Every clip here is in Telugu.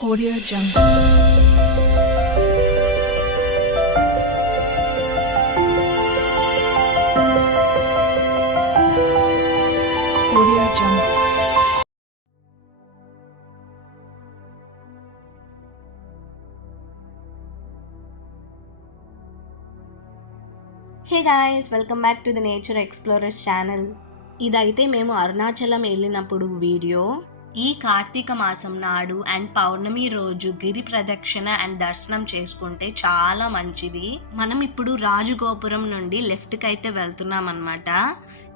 Audio Jungle. Audio Jungle. Hey guys, welcome back to the nature explorers channel. ఇదైతే మేము అరుణాచలం వెళ్ళినప్పుడు వీడియో. ఈ కార్తీక మాసం నాడు అండ్ పౌర్ణమి రోజు గిరి ప్రదక్షిణ అండ్ దర్శనం చేసుకుంటే చాలా మంచిది. మనం ఇప్పుడు రాజగోపురం నుండి లెఫ్ట్కి అయితే వెళ్తున్నాం అన్నమాట.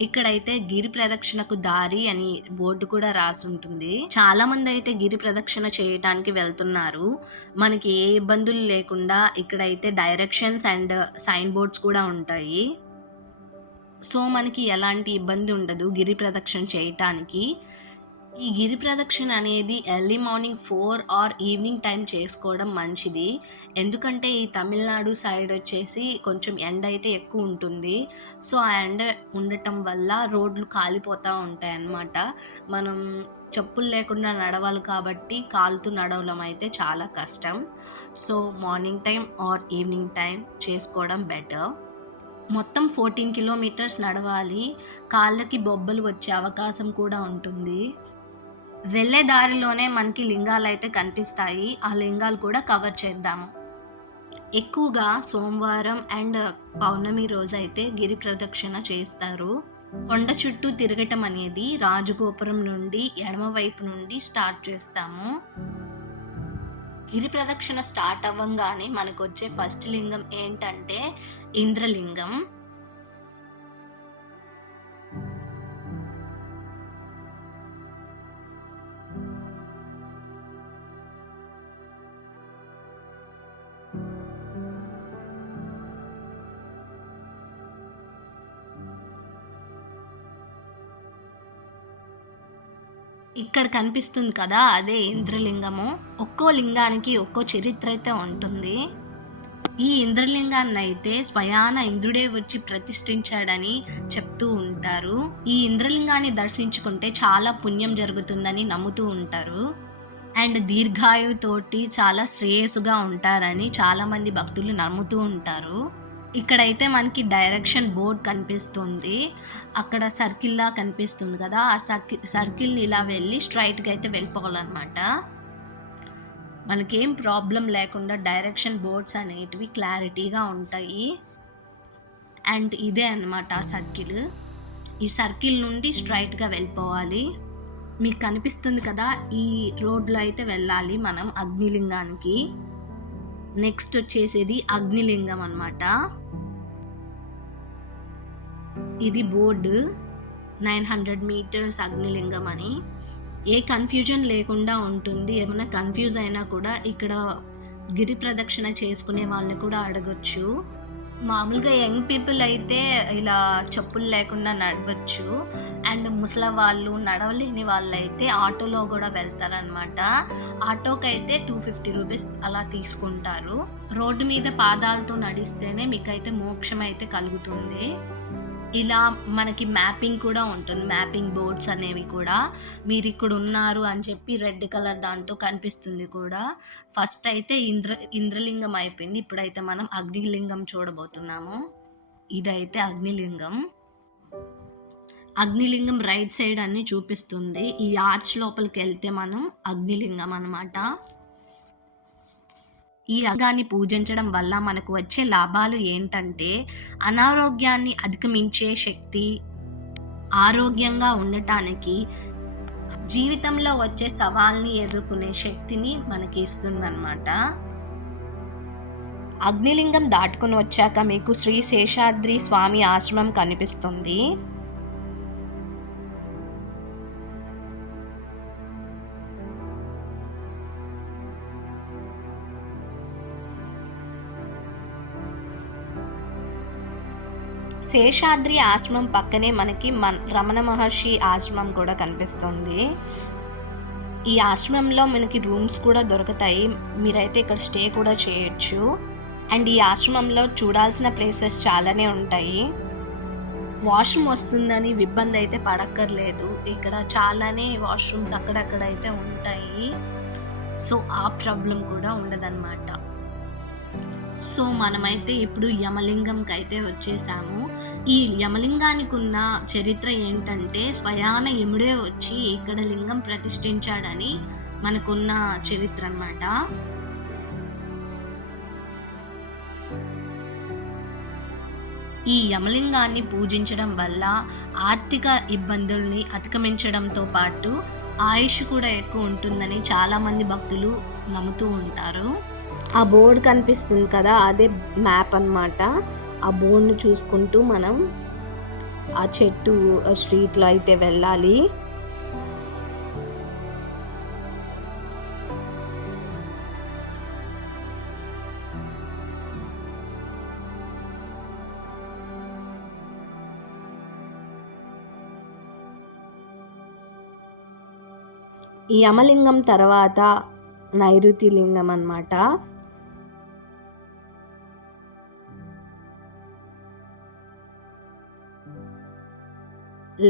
ఇక్కడైతే గిరి ప్రదక్షిణకు దారి అని బోర్డు కూడా రాసి ఉంటుంది. చాలా మంది అయితే గిరి ప్రదక్షిణ చేయటానికి వెళ్తున్నారు. మనకి ఏ ఇబ్బందులు లేకుండా ఇక్కడైతే డైరెక్షన్స్ అండ్ సైన్ బోర్డ్స్ కూడా ఉంటాయి. సో మనకి ఎలాంటి ఇబ్బంది ఉండదు గిరి ప్రదక్షిణ చేయటానికి. ఈ గిరి ప్రదక్షిణ అనేది early morning 4 or evening time చేసుకోవడం మంచిది. ఎందుకంటే ఈ తమిళనాడు సైడ్ వచ్చేసి కొంచెం ఎండ అయితే ఎక్కువ ఉంటుంది. సో ఆ ఎండ ఉండటం వల్ల రోడ్లు కాలిపోతూ ఉంటాయి అన్నమాట. మనం చెప్పులు లేకుండా నడవాలి కాబట్టి కాలుతూ నడవడం అయితే చాలా కష్టం. So morning time or evening time చేసుకోవడం బెటర్. మొత్తం 14 కిలోమీటర్స్ నడవాలి. కాళ్ళకి బొబ్బలు వచ్చే అవకాశం కూడా ఉంటుంది. వెళ్ళే దారిలోనే మనకి లింగాలు అయితే కనిపిస్తాయి. ఆ లింగాలు కూడా కవర్ చేద్దాము. ఎక్కువగా సోమవారం అండ్ పౌర్ణమి రోజు అయితే గిరి ప్రదక్షిణ చేస్తారు. కొండ చుట్టూ తిరగటం అనేది రాజగోపురం నుండి ఎడమ వైపు నుండి స్టార్ట్ చేస్తాము. గిరి ప్రదక్షిణ స్టార్ట్ అవ్వంగానే మనకు వచ్చే ఫస్ట్ లింగం ఏంటంటే ఇంద్రలింగం. ఇక్కడ కనిపిస్తుంది కదా, అదే ఇంద్రలింగము. ఒక్కో లింగానికి ఒక్కో చరిత్ర అయితే ఉంటుంది. ఈ ఇంద్రలింగాన్ని అయితే స్వయాన ఇంద్రుడే వచ్చి ప్రతిష్ఠించాడని చెప్తూ ఉంటారు. ఈ ఇంద్రలింగాన్ని దర్శించుకుంటే చాలా పుణ్యం జరుగుతుందని నమ్ముతూ ఉంటారు. అండ్ దీర్ఘాయువుతోటి చాలా శ్రేయస్సుగా ఉంటారని చాలామంది భక్తులు నమ్ముతూ ఉంటారు. ఇక్కడైతే మనకి డైరెక్షన్ బోర్డ్ కనిపిస్తుంది. అక్కడ సర్కిల్లా కనిపిస్తుంది కదా, ఆ సర్కిల్ని ఇలా వెళ్ళి స్ట్రైట్గా అయితే వెళ్ళిపోవాలన్నమాట. మనకేం ప్రాబ్లం లేకుండా డైరెక్షన్ బోర్డ్స్ అనేటివి క్లారిటీగా ఉంటాయి. అండ్ ఇదే అన్నమాట ఆ సర్కిల్. ఈ సర్కిల్ నుండి స్ట్రైట్గా వెళ్ళిపోవాలి. మీకు కనిపిస్తుంది కదా, ఈ రోడ్లో అయితే వెళ్ళాలి మనం అగ్నిలింగానికి. నెక్స్ట్ వచ్చేసేది అగ్నిలింగం అన్నమాట. ఇది బోర్డు 900 మీటర్స్ అగ్నిలింగం అని. ఏ కన్ఫ్యూజన్ లేకుండా ఉంటుంది. ఏమైనా కన్ఫ్యూజ్ అయినా కూడా ఇక్కడ గిరి ప్రదక్షిణ చేసుకునే వాళ్ళని కూడా అడగొచ్చు. మామూలుగా యంగ్ పీపుల్ అయితే ఇలా చెప్పులు లేకుండా నడవచ్చు. అండ్ ముసలి వాళ్ళు, నడవలేని వాళ్ళు అయితే ఆటోలో కూడా వెళ్తారనమాట. ఆటోకి అయితే 250 రూపీస్ అలా తీసుకుంటారు. రోడ్డు మీద పాదాలతో నడిస్తేనే మీకైతే మోక్షం అయితే కలుగుతుంది. ఇలా మనకి మ్యాపింగ్ కూడా ఉంటుంది. మ్యాపింగ్ బోర్డ్స్ అనేవి కూడా మీరు ఇక్కడ ఉన్నారు అని చెప్పి రెడ్ కలర్ దాంతో కనిపిస్తుంది కూడా. ఫస్ట్ అయితే ఇంద్రలింగం అయిపోయింది. ఇప్పుడైతే మనం అగ్నిలింగం చూడబోతున్నాము. ఇదైతే అగ్నిలింగం. అగ్నిలింగం రైట్ సైడ్ అన్ని చూపిస్తుంది. ఈ ఆర్చ్ లోపలికి వెళ్తే మనం అగ్నిలింగం అన్నమాట. ఈ లింగాన్ని పూజించడం వల్ల మనకు వచ్చే లాభాలు ఏంటంటే అనారోగ్యాన్ని అధిగమించే శక్తి, ఆరోగ్యంగా ఉండటానికి, జీవితంలో వచ్చే సవాల్ని ఎదుర్కొనే శక్తిని మనకి ఇస్తుందన్నమాట. అగ్నిలింగం దాటుకుని వచ్చాక మీకు శ్రీ శేషాద్రి స్వామి ఆశ్రమం కనిపిస్తుంది. శేషాద్రి ఆశ్రమం పక్కనే మనకి రమణ మహర్షి ఆశ్రమం కూడా కనిపిస్తుంది. ఈ ఆశ్రమంలో మనకి రూమ్స్ కూడా దొరుకుతాయి. మీరైతే ఇక్కడ స్టే కూడా చేయొచ్చు. అండ్ ఈ ఆశ్రమంలో చూడాల్సిన ప్లేసెస్ చాలానే ఉంటాయి. వాష్రూమ్ వస్తుందని ఇబ్బంది అయితే పడక్కర్లేదు. ఇక్కడ చాలానే వాష్రూమ్స్ అక్కడక్కడ అయితే ఉంటాయి. సో ఆ ప్రాబ్లం కూడా ఉండదన్నమాట. సో మనమైతే ఇప్పుడు యమలింగంకి అయితే వచ్చేసాము. ఈ యమలింగానికి ఉన్న చరిత్ర ఏంటంటే, స్వయాన యముడే వచ్చి ఇక్కడ లింగం ప్రతిష్ఠించాడని మనకున్న చరిత్ర అన్నమాట. ఈ యమలింగాన్ని పూజించడం వల్ల ఆర్థిక ఇబ్బందుల్ని అధిగమించడంతో పాటు ఆయుష్ కూడా ఎక్కువ ఉంటుందని చాలామంది భక్తులు నమ్ముతూ ఉంటారు. ఆ బోర్డు కనిపిస్తుంది కదా, అదే మ్యాప్ అన్నమాట. ఆ బోర్డును చూసుకుంటూ మనం ఆ చెట్టు స్ట్రీట్లో అయితే వెళ్ళాలి. ఈ యమలింగం తర్వాత నైరుతి లింగం అన్నమాట.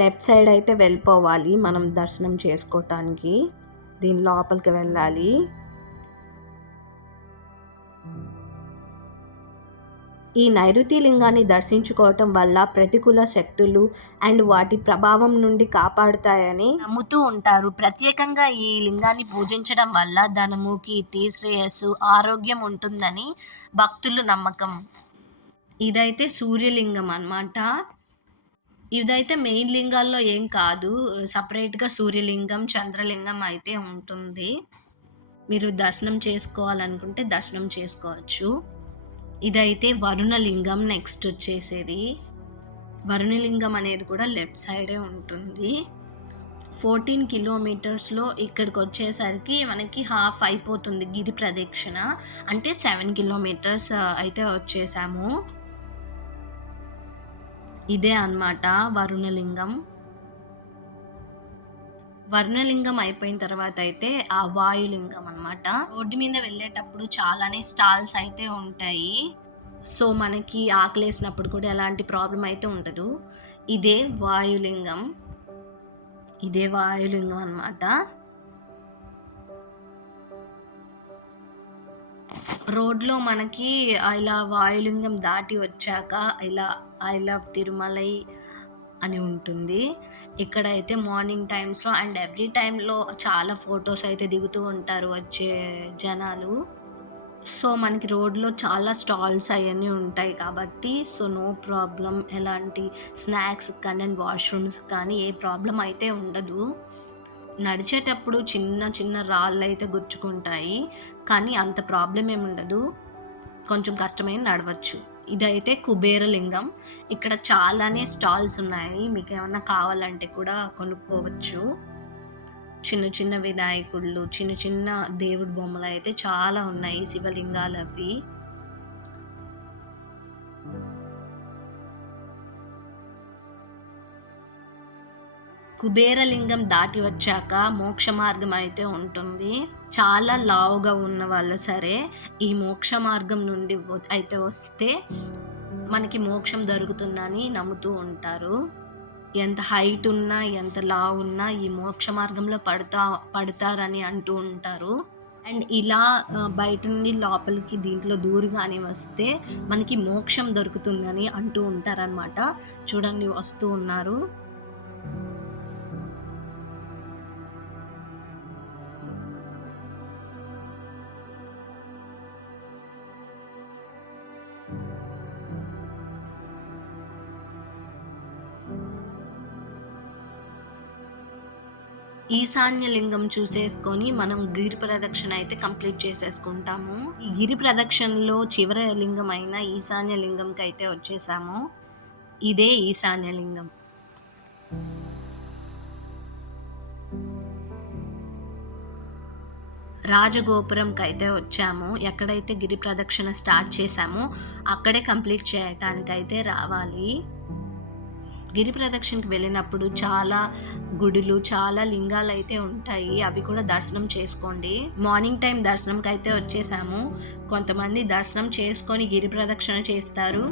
లెఫ్ట్ సైడ్ అయితే వెళ్ళిపోవాలి మనం దర్శనం చేసుకోవటానికి. దీని లోపలికి వెళ్ళాలి. ఈ నైరుతి లింగాన్ని దర్శించుకోవటం వల్ల ప్రతికూల శక్తులు అండ్ వాటి ప్రభావం నుండి కాపాడుతాయని నమ్ముతూ ఉంటారు. ప్రత్యేకంగా ఈ లింగాన్ని పూజించడం వల్ల ధనము, కీర్తి, శ్రేయస్సు, ఆరోగ్యం ఉంటుందని భక్తుల నమ్మకం. ఇదైతే సూర్యలింగం అన్నమాట. ఇదైతే మెయిన్ లింగాల్లో ఏం కాదు, సపరేట్గా సూర్యలింగం, చంద్రలింగం అయితే ఉంటుంది. మీరు దర్శనం చేసుకోవాలనుకుంటే దర్శనం చేసుకోవచ్చు. ఇదైతే వరుణలింగం నెక్స్ట్ వచ్చేసేది. వరుణలింగం అనేది కూడా లెఫ్ట్ సైడే ఉంటుంది. 14 కిలోమీటర్స్లో ఇక్కడికి వచ్చేసరికి మనకి హాఫ్ అయిపోతుంది గిరి ప్రదక్షిణ. అంటే 7 కిలోమీటర్స్ అయితే వచ్చేసాము. ఇదే అన్నమాట వరుణలింగం. వర్ణలింగం అయిపోయిన తర్వాత అయితే ఆ వాయులింగం అన్నమాట. రోడ్డు మీద వెళ్ళేటప్పుడు చాలానే స్టాల్స్ అయితే ఉంటాయి. సో మనకి ఆకలేసినప్పుడు కూడా ఎలాంటి ప్రాబ్లం అయితే ఉండదు. ఇదే వాయులింగం. ఇదే వాయులింగం అన్నమాట. రోడ్లో మనకి ఇలా వాయులింగం దాటి వచ్చాక ఇలా ఐ లవ్ తిరుమలై అని ఉంటుంది. ఇక్కడైతే మార్నింగ్ టైమ్స్లో అండ్ ఎవ్రీ టైంలో చాలా ఫొటోస్ అయితే దిగుతూ ఉంటారు వచ్చే జనాలు. సో మనకి రోడ్లో చాలా స్టాల్స్ అవన్నీ ఉంటాయి కాబట్టి సో నో ప్రాబ్లం. ఎలాంటి స్నాక్స్ కానీ అండ్ వాష్రూమ్స్ కానీ ఏ ప్రాబ్లం అయితే ఉండదు. నడిచేటప్పుడు చిన్న చిన్న రాళ్ళు అయితే గుచ్చుకుంటాయి కానీ అంత ప్రాబ్లం ఏమి ఉండదు. కొంచెం కష్టమైన నడవచ్చు. ఇదైతే కుబేరలింగం. ఇక్కడ చాలానే స్టాల్స్ ఉన్నాయి. మీకు ఏమన్నా కావాలంటే కూడా కొనుక్కోవచ్చు. చిన్న చిన్న వినాయకుళ్ళు, చిన్న చిన్న దేవుడి బొమ్మలు అయితే చాలా ఉన్నాయి, శివలింగాలు అవి. కుబేరలింగం దాటి వచ్చాక మోక్ష మార్గం అయితే ఉంటుంది. చాలా లావుగా ఉన్న వాళ్ళు సరే ఈ మోక్ష మార్గం నుండి అయితే వస్తే మనకి మోక్షం దొరుకుతుందని నమ్ముతూ ఉంటారు. ఎంత హైట్ ఉన్నా ఎంత లావు ఉన్నా ఈ మోక్ష మార్గంలో పడతారని అంటూ ఉంటారు. అండ్ ఇలా బయట నుండి లోపలికి దీంట్లో దూరుగానే వస్తే మనకి మోక్షం దొరుకుతుందని అంటూ ఉంటారనమాట. చూడండి వస్తూ ఉన్నారు. ఈశాన్య లింగం చూసేసుకొని మనం గిరి ప్రదక్షిణ అయితే కంప్లీట్ చేసేసుకుంటాము. ఈ గిరి ప్రదక్షిణలో చివరి లింగం అయిన ఈశాన్య లింగంకి అయితే వచ్చేసాము. ఇదే ఈశాన్య లింగం. రాజగోపురంకి అయితే వచ్చాము. ఎక్కడైతే గిరి ప్రదక్షిణ స్టార్ట్ చేసామో అక్కడే కంప్లీట్ చేయటానికి అయితే రావాలి. గిరి ప్రదక్షిణకి వెళ్ళినప్పుడు చాలా గుడులు, చాలా లింగాలు అయితే ఉంటాయి. అవి కూడా దర్శనం చేసుకోండి. మార్నింగ్ టైం దర్శనంకి అయితే వచ్చేసాము. కొంతమంది దర్శనం చేసుకొని గిరి ప్రదక్షిణ చేస్తారు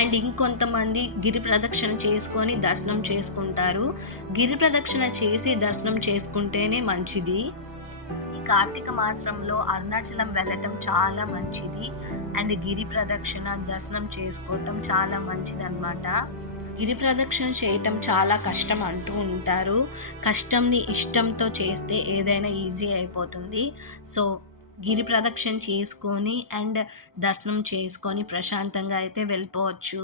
అండ్ ఇంకొంతమంది గిరి ప్రదక్షిణ చేసుకొని దర్శనం చేసుకుంటారు. గిరి ప్రదక్షిణ చేసి దర్శనం చేసుకుంటేనే మంచిది. ఈ కార్తీక మాసంలో అరుణాచలం వెళ్ళటం చాలా మంచిది అండ్ గిరి ప్రదక్షిణ దర్శనం చేసుకోవటం చాలా మంచిది అన్నమాట. గిరి ప్రదక్షిణ చేయటం చాలా కష్టం అంటూ ఉంటారు. కష్టంని ఇష్టంతో చేస్తే ఏదైనా ఈజీ అయిపోతుంది. సో గిరి ప్రదక్షిణ చేసుకొని అండ్ దర్శనం చేసుకొని ప్రశాంతంగా అయితే వెళ్ళిపోవచ్చు.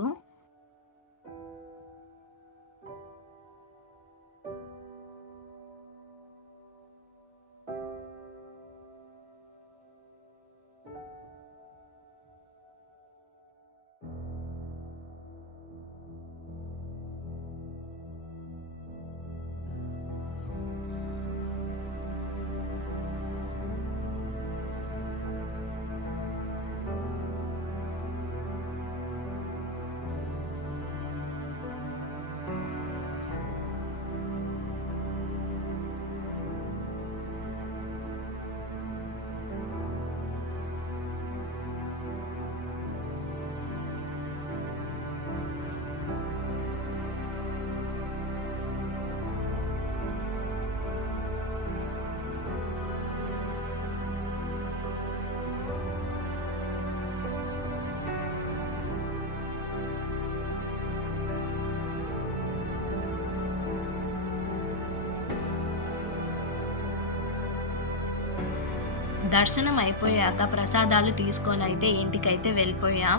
దర్శనం అయిపోయాక ప్రసాదాలు తీసుకొని అయితే ఇంటికైతే వెళ్ళిపోయాం.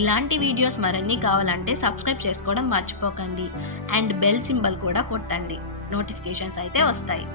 ఇలాంటి వీడియోస్ మరిన్ని కావాలంటే సబ్స్క్రైబ్ చేసుకోవడం మర్చిపోకండి అండ్ బెల్ సింబల్ కూడా కొట్టండి, నోటిఫికేషన్స్ అయితే వస్తాయి.